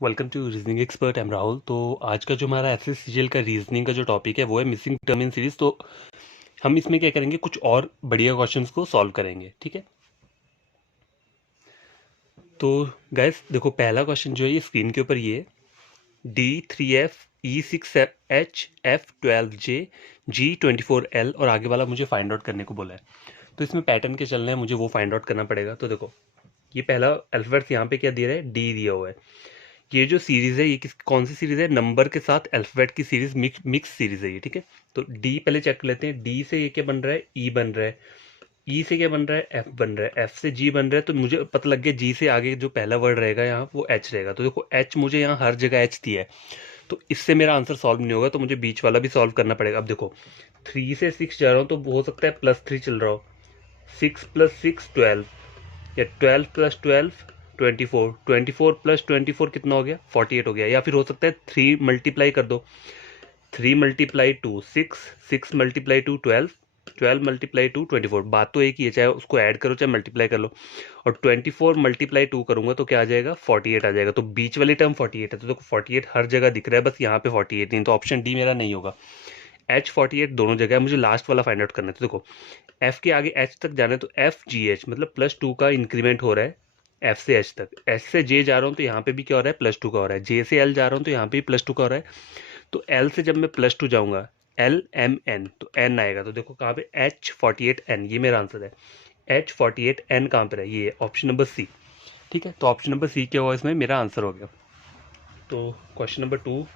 Welcome to reasoning expert. I'm Rahul. तो आज का जो हमारा एसएससीजीएल का रीजनिंग का जो टॉपिक है वो है मिसिंग टर्म इन सीरीज। तो हम इसमें क्या करेंगे, कुछ और बढ़िया क्वेश्चंस को सॉल्व करेंगे, ठीक है। तो गाइस देखो, पहला क्वेश्चन जो है ये स्क्रीन के ऊपर ये D3F E6H F12J G24L और आगे वाला मुझे फाइंड आउट करने को बोला है। तो इसमें पैटर्न के चलना है, मुझे वो फाइंड आउट करना पड़ेगा। तो देखो, ये पहला अल्फाबेट यहाँ पे क्या दिया है, डी दिया हुआ है। ये जो सीरीज है ये कौन सी सीरीज है, नंबर के साथ अल्फाबेट की सीरीज, मिक्स सीरीज है ये, ठीक है। तो डी पहले चेक कर लेते हैं। डी से ये क्या बन रहा है, ई बन रहा है। ई से क्या बन रहा है, एफ बन रहा है। एफ से जी बन रहा है। तो मुझे पता लग गया जी से आगे जो पहला वर्ड रहेगा यहाँ वो एच रहेगा। तो देखो एच मुझे यहाँ हर जगह एच दिया है, तो इससे मेरा आंसर सॉल्व नहीं होगा। तो मुझे बीच वाला भी सॉल्व करना पड़ेगा। अब देखो 3 से 6 जा रहा हूँ तो हो सकता है +3 चल रहा हो। 6 + 6 12, या 12 + 12 24, 24 + 24 कितना हो गया, 48 हो गया। या फिर हो सकता है 3 मल्टीप्लाई कर दो। 3 × 2 6, 6 × 2 12, 12 × 2 24। बात तो एक ही है, चाहे उसको ऐड करो चाहे मल्टीप्लाई कर लो। और 24 × 2 करूंगा तो क्या आ जाएगा, 48 आ जाएगा। तो बीच वाली टर्म 48 है। तो देखो 48 हर जगह दिख रहा है, बस यहाँ पे 48 नहीं। तो ऑप्शन डी मेरा नहीं होगा। H48 दोनों जगह है, मुझे लास्ट वाला फाइंड आउट करना है। तो देखो एफ के आगे एच तक जाना है तो FGH मतलब +2 का इंक्रीमेंट हो रहा है एफ से एच तक। एच से जे जा रहा हूँ तो यहाँ पे भी क्या हो रहा है, +2 का हो रहा है। जे से एल जा रहा हूँ तो यहाँ पे भी +2 का हो रहा है। तो एल से जब मैं +2 जाऊंगा, LMN तो एन आएगा। तो देखो कहाँ पे, H48N, ये मेरा आंसर है। H48N कहाँ पर है, ये ऑप्शन नंबर सी, ठीक है। तो ऑप्शन नंबर सी क्या हुआ, इसमें मेरा आंसर हो गया। तो क्वेश्चन नंबर 2।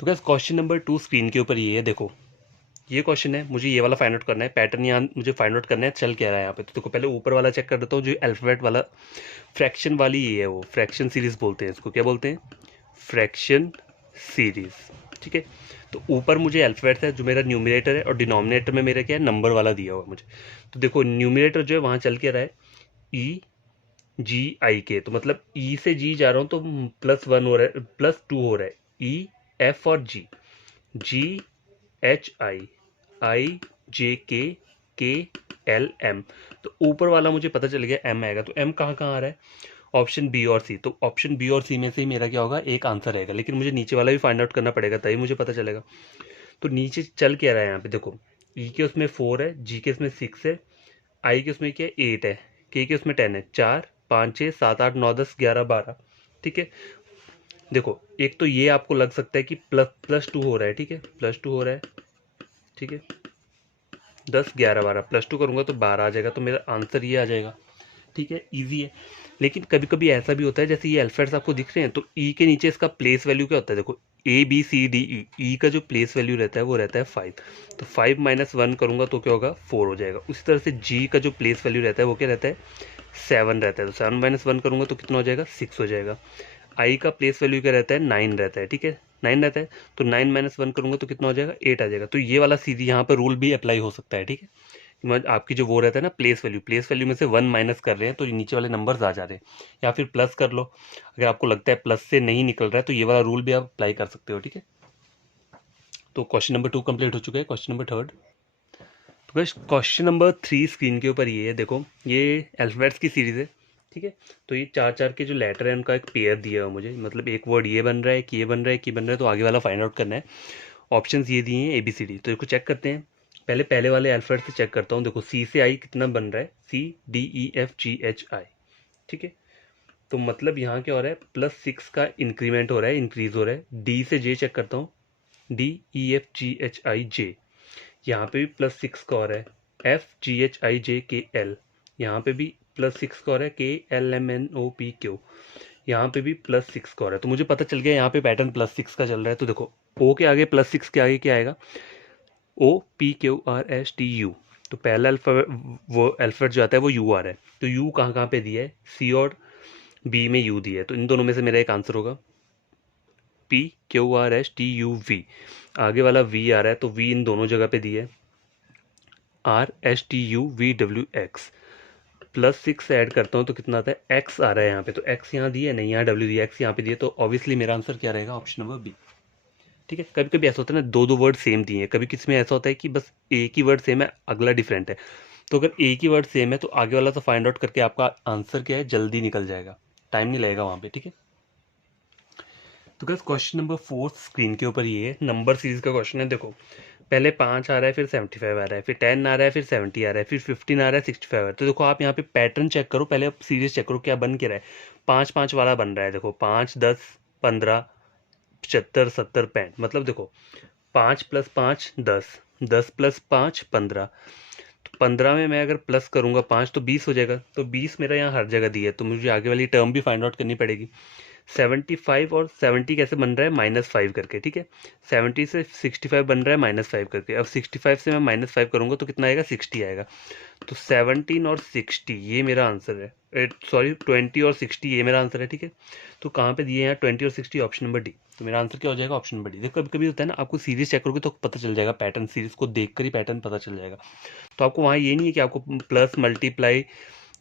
तो क्या क्वेश्चन नंबर 2 स्क्रीन के ऊपर ये है, देखो ये क्वेश्चन है, मुझे ये वाला फाइंड आउट करना है। पैटर्न यहाँ मुझे फाइंड आउट करना है, चल क्या रहा है यहाँ पे। तो देखो पहले ऊपर वाला चेक कर देता हूँ, जो अल्फाबेट वाला फ्रैक्शन वाली ये है, वो फ्रैक्शन सीरीज बोलते हैं इसको। क्या बोलते हैं, फ्रैक्शन सीरीज, ठीक है। तो ऊपर मुझे अल्फाबेट है जो मेरा न्यूमिनेटर है, और डिनोमिनेटर में मेरा क्या है, नंबर वाला दिया हुआ मुझे। तो देखो न्यूमिनेटर जो है वहाँ चल के रहा है EGI के, तो मतलब ई से जी जा रहा हूँ तो +1 हो रहा है, +2 हो रहा है। EF और GHI, IJK, KLM। तो ऊपर वाला मुझे पता चल गया M आएगा। तो M कहाँ कहाँ आ रहा है, ऑप्शन बी और सी। तो ऑप्शन बी और सी में से ही मेरा क्या होगा, एक आंसर रहेगा। लेकिन मुझे नीचे वाला भी फाइंड आउट करना पड़ेगा, तभी मुझे पता चलेगा। तो नीचे चल क्या रहा है यहाँ पे, देखो ई के उसमें 4 है, जी के उसमें 6 है, आई के उसमें क्या है 8 है, के उसमें 10 है। 4 5 6 7 8 9 10 11 12, ठीक है। देखो एक तो ये आपको लग सकता है कि +2 हो रहा है, ठीक है, +2 हो रहा है, ठीक है। 10 11 12 +2 करूंगा तो 12 आ जाएगा। तो मेरा आंसर ये आ जाएगा, ठीक है, इजी है। लेकिन कभी कभी ऐसा भी होता है, जैसे ये अल्फाबेट्स आपको दिख रहे हैं तो ई के नीचे इसका प्लेस वैल्यू क्या होता है, देखो ABCDE, ई का जो प्लेस वैल्यू रहता है वो रहता है 5। तो 5 - 1 करूंगा तो क्या होगा, 4 हो जाएगा। उसी तरह से जी का जो प्लेस वैल्यू रहता है वो क्या रहता है, 7 रहता है। तो 7 - 1 करूंगा तो कितना हो जाएगा, 6 हो जाएगा। आई का प्लेस वैल्यू क्या रहता है, 9 रहता है, ठीक है, 9 रहता है। तो 9 - 1 करूंगा तो कितना हो जाएगा, 8 आ जाएगा। तो ये वाला सीधी यहाँ पर रूल भी अप्लाई हो सकता है, ठीक है। आपकी जो वो रहता है ना प्लेस वैल्यू में से 1 माइनस कर रहे हैं तो नीचे वाले नंबर्स आ जा रहे हैं, या फिर प्लस कर लो। अगर आपको लगता है प्लस से नहीं निकल रहा है तो ये वाला रूल भी आप अप्लाई कर सकते हो, ठीक है। तो क्वेश्चन नंबर 2 कंप्लीट हो चुका है। Question number 3। तो क्वेश्चन नंबर 3 स्क्रीन के ऊपर ये है, देखो ये अल्फाबेट्स की सीरीज है, ठीक है। तो ये 4 4 के जो लेटर है उनका एक पेयर दिया है मुझे, मतलब एक वर्ड ये बन रहा है, कि ये बन रहा है, कि बन रहा है। तो आगे वाला फाइंड आउट करना है। ऑप्शंस ये दिए हैं ABCD, तो इसको चेक करते हैं। पहले वाले अल्फाबेट से चेक करता हूँ। देखो सी से आई कितना बन रहा है, CDEFGHI, ठीक है। तो मतलब यहाँ क्या हो रहा है, +6 का इंक्रीमेंट हो रहा है, इंक्रीज हो रहा है। डी से जे चेक करता हूँ, DEFGHIJ, यहाँ पे भी +6 का हो रहा है। FGHIJKL, यहाँ पे भी +6 का हो रहा है। KLMNOPQ, यहाँ पे भी +6 का हो रहा है। तो मुझे पता चल गया यहाँ पे पैटर्न +6 का चल रहा है। तो देखो O के आगे +6 के आगे क्या आएगा, OPQRSTU। तो पहला वो अल्फाबेट जो आता है वो U आ रहा है। तो U कहाँ कहाँ पे दिया है, C और B में U दिया है। तो इन दोनों में से मेरा एक आंसर होगा, PQRSTUV। आगे वाला V आ रहा है तो V इन दोनों जगह पे दिया है, RSTUVWX। +6 ऐड करता हूँ तो कितना आता है, X आ रहा है यहाँ पे। तो X यहाँ दिया है, नहीं यहाँ W दिया, X यहाँ पे दिया। तो ऑब्वियसली मेरा आंसर क्या रहेगा, ऑप्शन नंबर B, ठीक है। कभी कभी ऐसा होता है ना, दो दो वर्ड सेम दिए हैं, कभी किसी में ऐसा होता है कि बस एक ही वर्ड सेम है, अगला डिफरेंट है। तो अगर एक ही वर्ड सेम है तो आगे वाला तो फाइंड आउट करके आपका आंसर क्या है, जल्दी निकल जाएगा, टाइम नहीं लगेगा वहाँ पे, ठीक है। तो गाइस क्वेश्चन नंबर 4 स्क्रीन के ऊपर ये है, नंबर सीरीज का क्वेश्चन है। देखो पहले 5 आ रहा है, फिर 75 आ रहा है, फिर 10 आ रहा है, फिर 70 आ रहा है, फिर 15 आ रहा है, 65 आ रहा है। तो देखो आप यहाँ पे पैटर्न चेक करो, पहले आप सीरीज चेक करो क्या बन के रहा है। 5 5 वाला बन रहा है, देखो 5 10 15 75 70 65, मतलब देखो 5 + 5 10, 10 + 5 15, तो 15 में मैं अगर प्लस करूंगा 5 तो 20 हो जाएगा। तो 20 मेरा यहाँ हर जगह दी है, तो मुझे आगे वाली टर्म भी फाइंड आउट करनी पड़ेगी। 75 और 70 कैसे बन रहा है, -5 करके, ठीक है। 70 से 65 बन रहा है -5 करके। अब 65 से मैं -5 करूंगा तो कितना आएगा, 60 आएगा। तो 17 और 60 ये मेरा आंसर है, सॉरी 20 और 60 ये मेरा आंसर है, ठीक है। तो कहाँ पे दिए हैं 20 और 60, ऑप्शन नंबर डी। तो मेरा आंसर क्या हो जाएगा, ऑप्शन नंबर डी। देखो कभी कभी होता है ना, आपको सीरीज चेक करोगे तो पता चल जाएगा पैटर्न, सीरीज को देखकर ही पैटर्न पता चल जाएगा। तो आपको वहाँ ये नहीं है कि आपको plus multiply,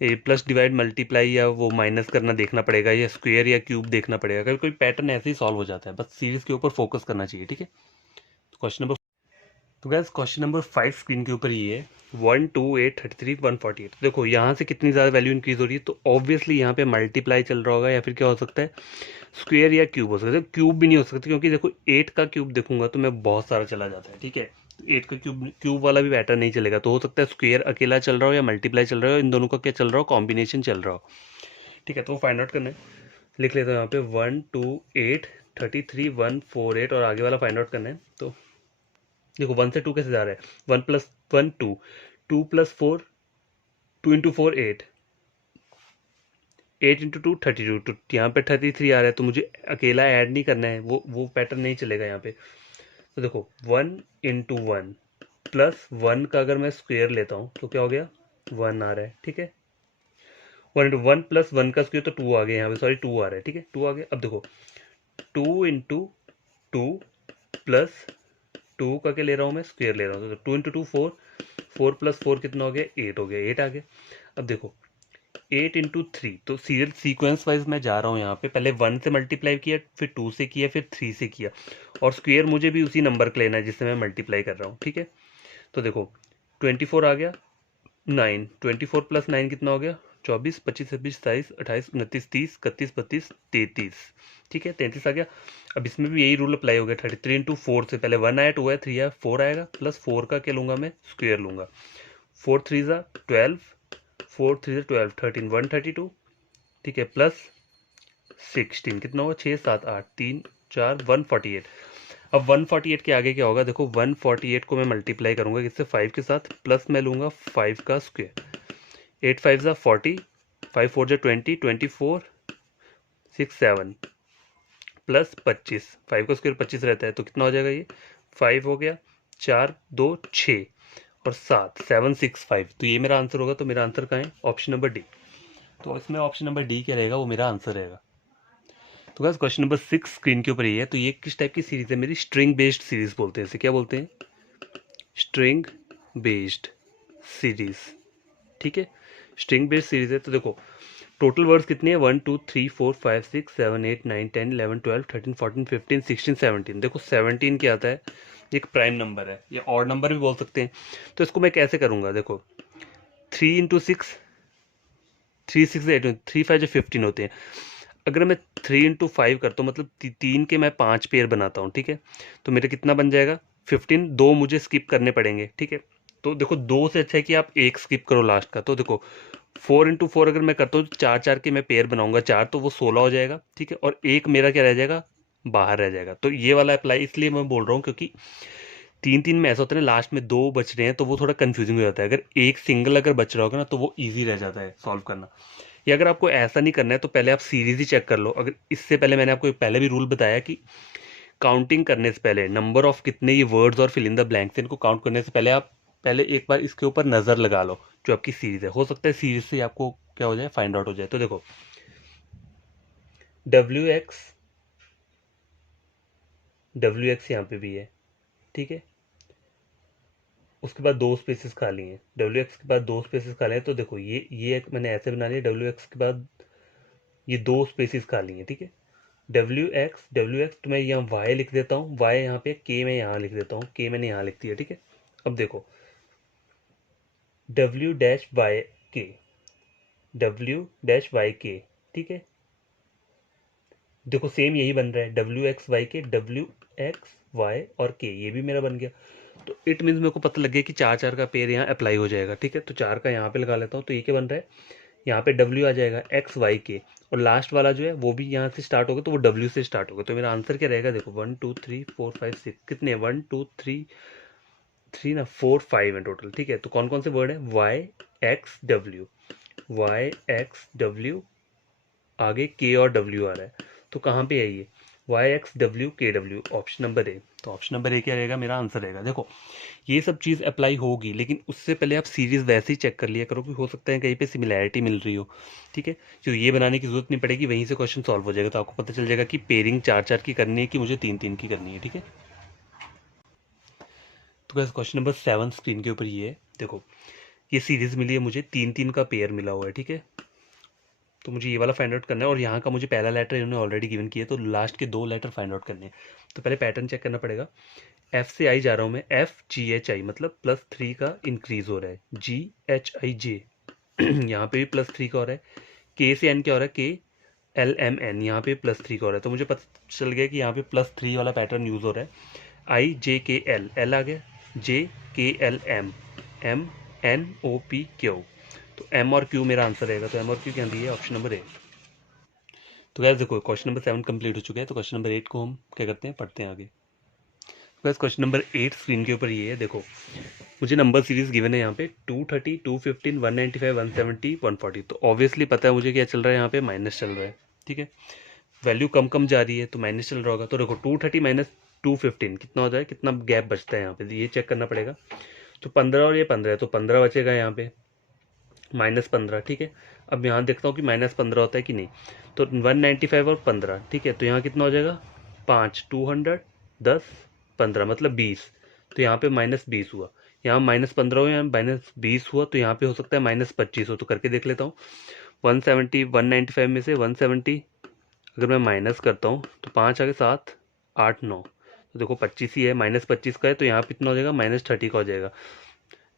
plus divide multiply या वो माइनस करना देखना पड़ेगा, या स्क्वायर या क्यूब देखना पड़ेगा। कभी कोई पैटर्न ऐसे ही सॉल्व हो जाता है, बस सीरीज के ऊपर फोकस करना चाहिए, ठीक है। तो क्वेश्चन नंबर, तो गैस क्वेश्चन नंबर 5 स्क्रीन के ऊपर ये है, 1 2 8 33 148। देखो यहाँ से कितनी ज़्यादा वैल्यू इंक्रीज हो रही है, तो ऑब्वियसली यहाँ पे मल्टीप्लाई चल रहा होगा, या फिर क्या हो सकता है, स्क्वायर या क्यूब हो सकता है। क्यूब भी नहीं हो सकता, क्योंकि देखो 8 का क्यूब देखूंगा तो मैं बहुत सारा चला जाता है, ठीक है। 8 का क्यूब, क्यूब वाला भी पैटर्न नहीं चलेगा। तो हो सकता है स्क्वायर अकेला चल रहा हो या मल्टीप्लाई चल रहा हो, इन दोनों का क्या चल रहा हो, कॉम्बिनेशन चल रहा हो, ठीक है। तो फाइंड आउट करना है, लिख लेता हूँ यहाँ पे 1 2 8 33 148, और आगे वाला फाइंड आउट करना है। तो देखो 1 से 2 कैसे जा रहा है, 1 + 1 2, 2 + 4 2 × 4 8, 8 × 2 32, तो यहाँ पे 33 आ रहा है, तो मुझे अकेला ऐड नहीं करना है, वो पैटर्न नहीं चलेगा यहाँ पे। तो देखो 1 × 1 + 1 का अगर मैं स्क्वायर लेता हूँ तो क्या हो गया, 1 आ रहा है, ठीक है। 1 × 1 + 1 का स्क्वायर तो 2 आ गया यहाँ पे, सॉरी 2 आ रहा है, ठीक है, 2 आ गया। अब देखो 2 × 2 + 2 का क्या ले रहा हूँ मैं, स्क्वायर ले रहा हूँ, तो 2 × 2 4, 4 + 4 कितना हो गया, 8 हो गया, 8 आ गया। अब देखो 8 × 3, तो सीरियल सीक्वेंस वाइज मैं जा रहा हूँ यहाँ पे, पहले 1 से मल्टीप्लाई किया, फिर 2 से किया, फिर 3 से किया, और स्क्वायर मुझे भी उसी नंबर का लेना है जिससे मैं मल्टीप्लाई कर रहा हूँ, ठीक है। तो देखो 24 आ गया, 9, 24 + 9 कितना हो गया, 24 25 26 27 28 29 30 31 32 33, ठीक है, 33 आ गया। अब इसमें भी यही रूल अप्लाई हो गया, 33 × 4 से पहले 1 आया, 2 आया, 3 आया, 4 आएगा, प्लस 4 का क्या लूंगा मैं, स्क्वायर लूंगा। 4 3 12, 4 3 12 13 132, ठीक है, प्लस 16 कितना होगा, 6 7 8 3 4 148। अब 148 के आगे क्या होगा, देखो 148 को मैं मल्टीप्लाई करूंगा किससे, 5 के साथ, प्लस मैं लूंगा 5 का स्क्वायर, 8 5 40, 5 4 20 24 6 7, प्लस 25, 5 का स्क्वायर 25 रहता है, तो कितना हो जाएगा ये, 5 हो गया, 4 2 6 और 7 7 6 5। तो ये मेरा आंसर होगा। तो मेरा आंसर कहाँ है, ऑप्शन नंबर डी। तो इसमें ऑप्शन नंबर डी क्या रहेगा, वो मेरा आंसर रहेगा। तो गाइस क्वेश्चन नंबर 6 स्क्रीन के ऊपर ये है। तो ये किस टाइप की सीरीज है मेरी, स्ट्रिंग बेस्ड सीरीज बोलते हैं इसे, क्या बोलते हैं, स्ट्रिंग बेस्ड सीरीज, ठीक है। स्ट्रिंग बेस्ड सीरीज है। तो देखो टोटल वर्ड्स कितने हैं, 1 2 3 4 5 6 7 8 9 10 11 12 13 14 15 16 17। देखो 17 क्या आता है, एक प्राइम नंबर है, या ऑड नंबर भी बोल सकते हैं। तो इसको मैं कैसे करूंगा, देखो 3 × 6, 3 6 8, 3 5 15 होते हैं। अगर मैं 3 × 5 करता हूँ, मतलब 3 के मैं 5 पेयर बनाता हूँ, ठीक है, तो मेरा कितना बन जाएगा 15, दो मुझे स्किप करने पड़ेंगे, ठीक है। तो देखो दो से अच्छा है कि आप एक स्किप करो लास्ट का। तो देखो 4 × 4 अगर मैं करता हूँ, चार चार के मैं पेयर बनाऊंगा, चार तो वो 16 हो जाएगा, ठीक है, और एक मेरा क्या रह जाएगा, बाहर रह जाएगा। तो ये वाला अप्लाई इसलिए मैं बोल रहा हूँ, क्योंकि 3 3 में ऐसा होता है ना, लास्ट में दो बच रहे हैं तो वो थोड़ा कंफ्यूजिंग हो जाता है। अगर एक सिंगल अगर बच रहा होगा ना, तो वो ईजी रह जाता है सॉल्व करना। या अगर आपको ऐसा नहीं करना है तो पहले आप सीरीज ही चेक कर लो। अगर इससे पहले मैंने आपको पहले भी रूल बताया कि काउंटिंग करने से पहले, नंबर ऑफ कितने ये वर्ड्स और फिल इन द ब्लैंक्स, इनको काउंट करने से पहले आप पहले एक बार इसके ऊपर नज़र लगा लो जो आपकी सीरीज है। हो सकता है सीरीज से आपको क्या हो जाए, फाइंड आउट हो जाए। तो देखो डब्ल्यू एक्स यहाँ पे भी है, ठीक है, उसके बाद दो स्पेसेस खाली हैं, डब्ल्यू एक्स के बाद दो स्पेसेस खाली हैं। तो देखो ये एक मैंने ऐसे बना लिया, डब्ल्यू एक्स के बाद ये दो स्पेसेस खाली हैं, ठीक है। डब्ल्यू एक्स तो मैं यहाँ वाई लिख देता हूँ, वाई यहाँ पे, के मैं यहाँ लिख देता हूँ, के मैंने यहाँ लिख दिया, ठीक है। अब देखो डब्ल्यू डैश वाई के, डब्ल्यू डैश वाई के, ठीक है, देखो सेम यही बन रहा है, डब्ल्यू एक्स वाई के, डब्ल्यू एक्स वाई और के, ये भी मेरा बन गया। तो इट मीन्स मेरे को पता लग गया कि चार चार का पेयर यहाँ अप्लाई हो जाएगा। ठीक है, तो चार का यहाँ पे लगा लेता हूँ। तो ये क्या बन रहा है, यहाँ पे डब्ल्यू आ जाएगा एक्स वाई के, और लास्ट वाला जो है वो भी यहाँ से स्टार्ट होगा, तो वो डब्ल्यू से स्टार्ट होगा। तो मेरा आंसर क्या रहेगा, देखो 1 2 3 4 5 6, कितने 1 2 3 ना 4 5 है टोटल। ठीक है, तो कौन कौन से वर्ड है, Y X W, Y X W, आगे के और डब्ल्यू आ रहा है। तो कहाँ पे है ये, वाई एक्स डब्ल्यू के डब्ल्यू, ऑप्शन नंबर ए। तो ऑप्शन नंबर ए क्या रहेगा, मेरा आंसर रहेगा। देखो ये सब चीज़ अप्लाई होगी, लेकिन उससे पहले आप सीरीज़ वैसे ही चेक कर लिया करो कि हो सकता है कहीं पे सिमिलैरिटी मिल रही हो। ठीक है, तो ये बनाने की जरूरत नहीं पड़ेगी, वहीं से क्वेश्चन सॉल्व हो जाएगा। तो आपको पता चल जाएगा कि पेयरिंग चार चार की करनी है कि मुझे तीन तीन की करनी है। ठीक है, तो बस क्वेश्चन नंबर 7 स्क्रीन के ऊपर ये है। देखो ये सीरीज़ मिली है मुझे, तीन तीन का पेयर मिला हुआ है। ठीक है, तो मुझे ये वाला फाइंड आउट करना है, और यहाँ का मुझे पहला लेटर इन्होंने ऑलरेडी गिवन किया है, तो लास्ट के दो लेटर फाइंड आउट करने हैं। तो पहले पैटर्न चेक करना पड़ेगा। एफ से आई जा रहा हूँ मैं, एफ जी एच आई, मतलब +3 का इंक्रीज हो रहा है, जी एच आई जे यहाँ पे भी +3 का हो रहा है। के से एन क्या हो रहा है, के एल एम एन, यहाँ पे +3 का हो रहा है। तो मुझे पता चल गया कि यहाँ पे +3 वाला पैटर्न यूज़ हो रहा है। आई जे के एल, एल आ गया, J K L M, M N O P Q. तो एम और क्यू मेरा आंसर रहेगा। तो एम और क्यू क्या दिया है, ऑप्शन नंबर ए। तो गैस देखो क्वेश्चन नंबर 7 कंप्लीट हो चुका है। तो क्वेश्चन नंबर 8 को हम क्या करते हैं, पढ़ते हैं आगे। गैस क्वेश्चन नंबर 8 स्क्रीन के ऊपर ये है। देखो मुझे नंबर सीरीज गिवन है यहाँ पे 230, 215, 195, 170, 140। तो ऑब्वियसली पता है मुझे क्या चल रहा है, यहाँ पे माइनस चल रहा है। ठीक है, वैल्यू कम कम जा रही है तो माइनस चल रहा होगा। तो देखो 230 माइनस 215 कितना हो जाए, कितना गैप बचता है यहाँ पे, ये चेक करना पड़ेगा। तो 15 और ये 15 है, तो 15 बचेगा यहाँ पे, -15। ठीक है, अब यहाँ देखता हूँ कि -15 होता है कि नहीं। तो 195 और 15, ठीक है, तो यहाँ कितना हो जाएगा, 5, 200, 10, 15 मतलब 20। तो यहाँ पे -20 हुआ, यहाँ -15 हो, यहाँ -20 हुआ, तो यहाँ पे हो सकता है -25 हो। तो करके देख लेता हूँ। 170, 195 में से 170 अगर मैं माइनस करता हूँ तो 5 आगे 7, 8, 9, तो देखो 25 ही है, -25 का है, तो यहाँ पे कितना हो जाएगा, -30 का हो जाएगा।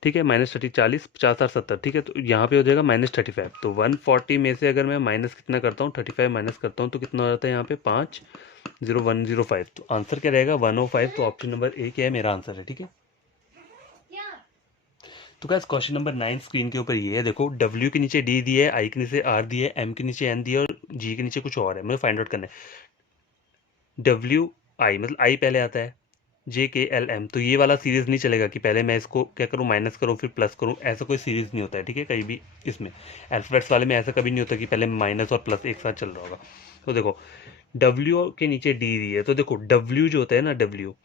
ठीक है, -30, 40, 50 और 70। ठीक है, तो यहाँ पे हो जाएगा -35। तो 140 में से अगर मैं माइनस कितना करता हूँ, 35 माइनस करता हूँ, तो कितना हो जाता है यहाँ पे, 50105। तो आंसर क्या रहेगा, 105। तो ऑप्शन नंबर ए क्या है, मेरा आंसर है। ठीक है, तो क्या क्वेश्चन नंबर 9 स्क्रीन के ऊपर ये है। देखो डब्ल्यू के नीचे डी दिया है, आई के नीचे आर दिया है, एम के नीचे एन दिया है, और जी के नीचे कुछ और है, मुझे फाइंड आउट करना है। डब्ल्यू आई मतलब आई पहले आता है, जे के एल एम। तो ये वाला सीरीज नहीं चलेगा कि पहले मैं इसको क्या करूँ, माइनस करूँ फिर प्लस करूँ, ऐसा कोई सीरीज नहीं होता है। ठीक है, कहीं भी इसमें अल्फाबेट्स वाले में ऐसा कभी नहीं होता कि पहले माइनस और प्लस एक साथ चल रहा होगा। तो देखो डब्ल्यू के नीचे डी दी है, तो देखो डब्ल्यू जो होता है ना, डब्ल्यू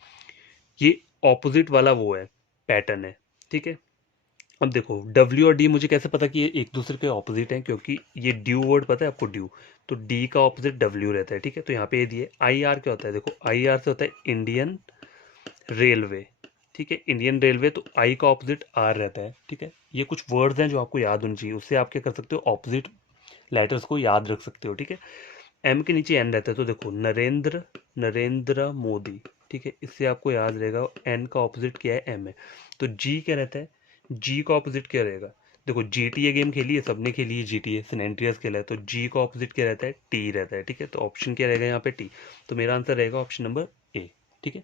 ये ऑपोजिट वाला वो है, पैटर्न है। ठीक है, अब देखो डब्ल्यू और डी मुझे कैसे पता कि ये एक दूसरे के ऑपोजिट हैं, क्योंकि ये ड्यू वर्ड पता है आपको, ड्यू, तो डी का ऑपोजिट डब्ल्यू रहता है। ठीक है, तो यहाँ पे ये दिए। आई आर क्या होता है, देखो आई आर से होता है इंडियन रेलवे। ठीक है, इंडियन रेलवे, तो आई का ऑपोजिट आर रहता है। ठीक है, ये कुछ वर्ड्स हैं जो आपको याद होनी चाहिए, उससे आप क्या कर सकते हो, ऑपोजिट लेटर्स को याद रख सकते हो। ठीक है, एम के नीचे एन रहता है, तो देखो नरेंद्र, नरेंद्र मोदी। ठीक है, इससे आपको याद रहेगा एन का ऑपोजिट क्या है, एम है। तो जी क्या रहता है, जी का ऑपोजिट क्या रहेगा, देखो जीटीए गेम खेली है सबने, खेली है जीटीए, सैन एंड्रियास खेला है, तो जी का ऑपोजिट क्या रहता है, टी रहता है। ठीक है, तो ऑप्शन क्या रहेगा यहाँ पे, टी। तो मेरा आंसर रहेगा ऑप्शन नंबर ए। ठीक है,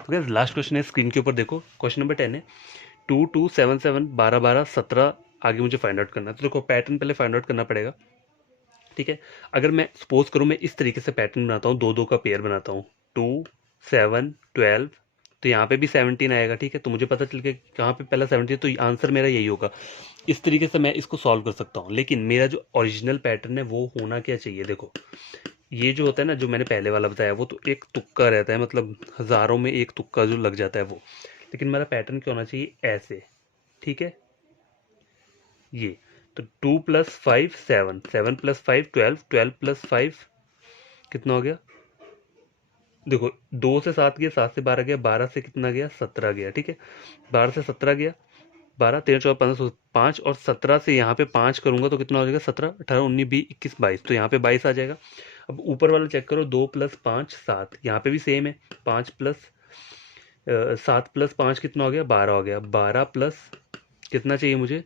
तो क्या लास्ट क्वेश्चन है स्क्रीन के ऊपर, देखो क्वेश्चन नंबर 10 है। 2 2 7 7 12 12 17 आगे मुझे फाइंड आउट करना है। तो देखो पैटर्न पहले फाइंड आउट करना पड़ेगा। ठीक है, अगर मैं सपोज करूँ मैं इस तरीके से पैटर्न बनाता हूँ, दो दो का पेयर बनाता हूँ, 2 7 12, तो यहाँ पे भी 17 आएगा। ठीक है, तो मुझे पता चल गया कहाँ पे पहला 17, तो आंसर मेरा यही होगा। इस तरीके से मैं इसको सॉल्व कर सकता हूँ, लेकिन मेरा जो ओरिजिनल पैटर्न है वो होना क्या चाहिए, देखो ये जो होता है ना, जो मैंने पहले वाला बताया, वो तो एक तुक्का रहता है, मतलब हज़ारों में एक तुक्का जो लग जाता है वो। लेकिन मेरा पैटर्न क्या होना चाहिए, ऐसे। ठीक है, ये तो 2 + 5 7, 7 + 5 12, 12 + 5 कितना हो गया, देखो 2 से 7 गया, 7 से 12 गया, 12 से कितना गया, 17 गया। ठीक है, 12 से 17 गया, 12 13 14 15 16 5, और 17 से यहाँ पे 5 करूंगा तो कितना हो जाएगा, 17 18 19 20 21 22, तो यहाँ पे 22 आ जाएगा। अब ऊपर वाला चेक करो, 2 + 5 7, यहाँ पे भी सेम है, 5 प्लस 7 + 5 कितना हो गया, 12 हो गया, 12 प्लस कितना चाहिए मुझे,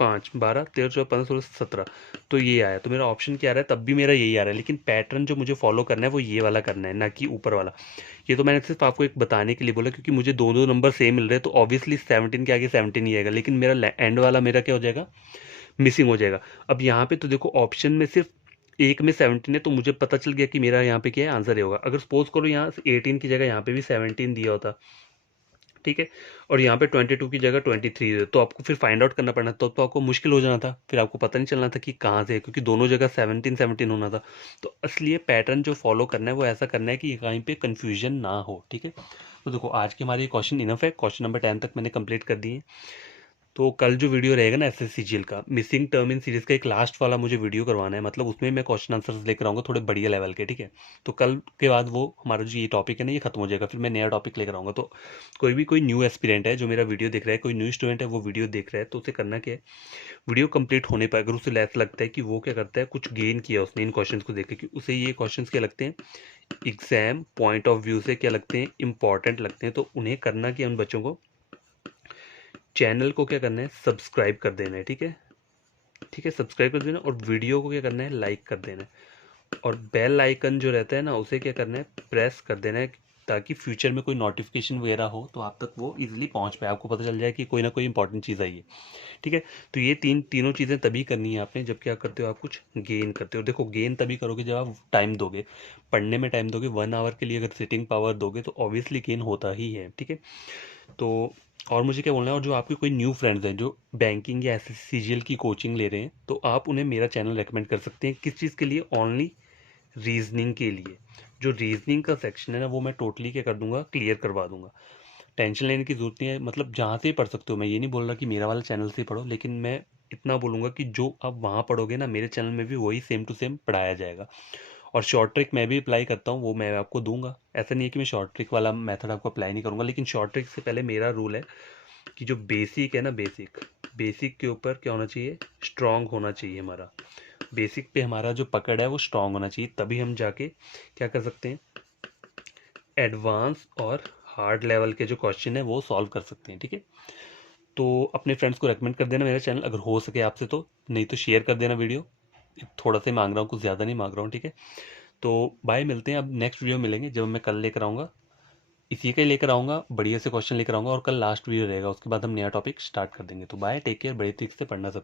5 12 13 14 15 16 17, तो ये आया। तो मेरा ऑप्शन क्या आ रहा है, तब भी मेरा यही आ रहा है, लेकिन पैटर्न जो मुझे फॉलो करना है वो ये वाला करना है, ना कि ऊपर वाला। ये तो मैंने सिर्फ आपको एक बताने के लिए बोला, क्योंकि मुझे दो नंबर सेम मिल रहे हैं, तो ऑब्वियसली 17 के आगे 17 ही आएगा, लेकिन मेरा एंड वाला मेरा क्या हो जाएगा, मिसिंग हो जाएगा। अब यहाँ पे तो देखो ऑप्शन में सिर्फ एक में 17 है, तो मुझे पता चल गया कि मेरा यहाँ पे क्या है, आंसर ये होगा। अगर सपोज करो यहाँ 18 की जगह यहाँ पे भी 17 दिया होता, ठीक है, और यहाँ पे 22 की जगह 23 है, तो आपको फिर फाइंड आउट करना पड़ना, तो आपको मुश्किल हो जाना था, फिर आपको पता नहीं चलना था कि कहाँ से है, क्योंकि दोनों जगह 17 17 होना था। तो असली पैटर्न जो फॉलो करना है वो ऐसा करना है कि कहीं पे कन्फ्यूजन ना हो, ठीक है। तो देखो आज की हमारी क्वेश्चन इनफ है, क्वेश्चन नंबर 10 तक मैंने कंप्लीट कर दिए। तो कल जो वीडियो रहेगा ना एसएससीजीएल का मिसिंग टर्म इन सीरीज का एक लास्ट वाला मुझे वीडियो करवाना है, मतलब उसमें मैं क्वेश्चन आंसर्स लेकर आऊँगा थोड़े बढ़िया लेवल के, ठीक है। तो कल के बाद वो हमारा जो ये टॉपिक है ना ये खत्म हो जाएगा, फिर मैं नया टॉपिक लेकर आऊँगा। तो कोई न्यू एस्पिरेंट है जो मेरा वीडियो देख रहा है, कोई न्यू स्टूडेंट है वो वीडियो देख रहा है, तो उसे करना क्या है, वीडियो कंप्लीट होने पर अगर उसे ऐसा लगता है कि वो क्या करता है, कुछ गेन किया उसने इन क्वेश्चन को देख के, कि उसे ये क्वेश्चन क्या लगते हैं, एग्जाम पॉइंट ऑफ व्यू से क्या लगते हैं, इंपॉर्टेंट लगते हैं, तो उन्हें करना कि उन बच्चों को चैनल को क्या करना है, सब्सक्राइब कर देना है, ठीक है। ठीक है, सब्सक्राइब कर देना, और वीडियो को क्या करना है, लाइक कर देना है, और बेल आइकन जो रहता है ना उसे क्या करना है, प्रेस कर देना है, ताकि फ्यूचर में कोई नोटिफिकेशन वगैरह हो तो आप तक वो इजीली पहुंच पाए, आपको पता चल जाए कि कोई ना कोई इंपॉर्टेंट चीज़ आई है, ठीक है। तो ये तीनों चीज़ें तभी करनी है आपने जब क्या करते हो, आप कुछ गेन करते हो। देखो गेन तभी करोगे जब आप टाइम दोगे, पढ़ने में टाइम दोगे, 1 आवर के लिए अगर सिटिंग पावर दोगे तो ऑब्वियसली गेन होता ही है, ठीक है। तो और मुझे क्या बोलना है, और जो आपके कोई न्यू फ्रेंड्स हैं जो बैंकिंग या एसएससीजीएल की कोचिंग ले रहे हैं, तो आप उन्हें मेरा चैनल रेकमेंड कर सकते हैं। किस चीज़ के लिए, ओनली रीजनिंग के लिए। जो रीजनिंग का सेक्शन है ना वो मैं टोटली क्या कर दूंगा, क्लियर करवा दूंगा, टेंशन लेने की जरूरत नहीं है। मतलब जहाँ से ही पढ़ सकते हो, मैं ये नहीं बोल रहा कि मेरा वाला चैनल से ही पढ़ो, लेकिन मैं इतना बोलूँगा कि जो आप वहाँ पढ़ोगे ना मेरे चैनल में भी वही सेम टू सेम पढ़ाया जाएगा। और शॉर्ट ट्रिक मैं भी अप्लाई करता हूँ, वो मैं आपको दूंगा। ऐसा नहीं है कि मैं शॉर्ट ट्रिक वाला मेथड आपको अप्लाई नहीं करूँगा, लेकिन शॉर्ट ट्रिक से पहले मेरा रूल है कि जो बेसिक है ना, बेसिक के ऊपर क्या होना चाहिए, स्ट्रांग होना चाहिए हमारा। बेसिक पे हमारा जो पकड़ है वो स्ट्रांग होना चाहिए, तभी हम जाके क्या कर सकते हैं, एडवांस और हार्ड लेवल के जो क्वेश्चन है वो सॉल्व कर सकते हैं, ठीक है। तो अपने फ्रेंड्स को रेकमेंड कर देना मेरा चैनल, अगर हो सके आपसे तो, नहीं तो शेयर कर देना वीडियो। थोड़ा सा ही मांग रहा हूँ, कुछ ज़्यादा नहीं मांग रहा हूँ, ठीक है। तो बाय, मिलते हैं, अब नेक्स्ट वीडियो मिलेंगे जब मैं कल लेकर आऊँगा, इसी का ही लेकर आऊँगा, बढ़िया से क्वेश्चन लेकर आऊँगा, और कल लास्ट वीडियो रहेगा, उसके बाद हम नया टॉपिक स्टार्ट कर देंगे। तो बाय, टेक केयर, बड़े ठीक से पढ़ना सब।